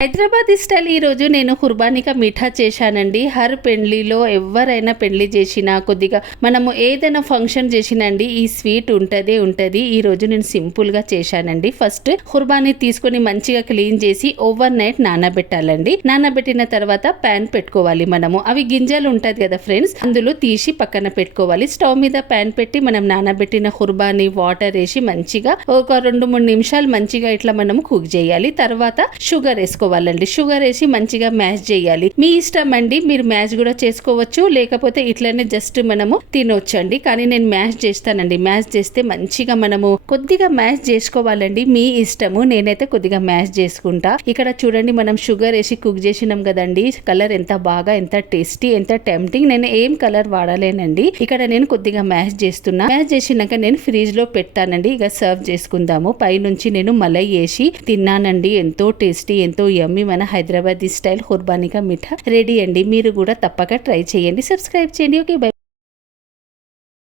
Hyderabadi style ఈరోజు నేను కుర్బానికా మిఠా చేశానండి. హర్ పెండ్లిలో ఎవరైనా పెండ్లి చేసినా కొద్దిగా మనము ఏదైనా ఫంక్షన్ చేసినండి ఈ స్వీట్ ఉంటుంది. ఈరోజు నేను సింపుల్గా చేశానండి. ఫస్ట్ కుర్బానీ తీసుకొని మంచిగా క్లీన్ చేసి ఓవర్ నైట్ నానబెట్టాలండి. నానబెట్టిన తర్వాత ప్యాన్ పెట్టుకోవాలి. మనము అవి గింజలు ఉంటుంది కదా ఫ్రెండ్స్, అందులో తీసి పక్కన పెట్టుకోవాలి. స్టవ్ మీద ప్యాన్ పెట్టి మనం నానబెట్టిన కుర్బానీ వాటర్ వేసి మంచిగా ఒక 2-3 నిమిషాలు మంచిగా ఇట్లా మనము కుక్ చేయాలి. తర్వాత షుగర్ వేసుకోవాలి. షుగర్ వేసి మంచిగా మ్యాష్ చేయాలి. మీ ఇష్టం అండి, మీరు మ్యాష్ కూడా చేసుకోవచ్చు, లేకపోతే ఇట్లనే జస్ట్ మనము తినొచ్చు అండి. కానీ నేను మ్యాష్ చేస్తానండి. మ్యాష్ చేస్తే మంచిగా మనము కొద్దిగా మ్యాష్ చేసుకోవాలండి, మీ ఇష్టము. నేనైతే కొద్దిగా మ్యాష్ చేసుకుంటా. ఇక్కడ చూడండి, మనం షుగర్ వేసి కుక్ చేసినాం కదండి. కలర్ ఎంత బాగా, ఎంత టేస్టీ, ఎంత టెంప్టింగ్. నేను ఏం కలర్ వాడలేనండి. ఇక్కడ నేను కొద్దిగా మ్యాష్ చేస్తున్నా. మ్యాష్ చేసినాక నేను ఫ్రిడ్జ్ లో పెడతానండి. ఇక సర్వ్ చేసుకుందాము. పైనుంచి నేను మలై వేసి తిన్నానండి. ఎంతో టేస్టీ, ఎంతో యమ్మీ మన హైదరాబాదీ స్టైల్ కుర్బానికా మిఠా రెడీ అండి. మీరు కూడా తప్పక ట్రై చేయండి. సబ్స్క్రైబ్ చేయండి. Okay, by.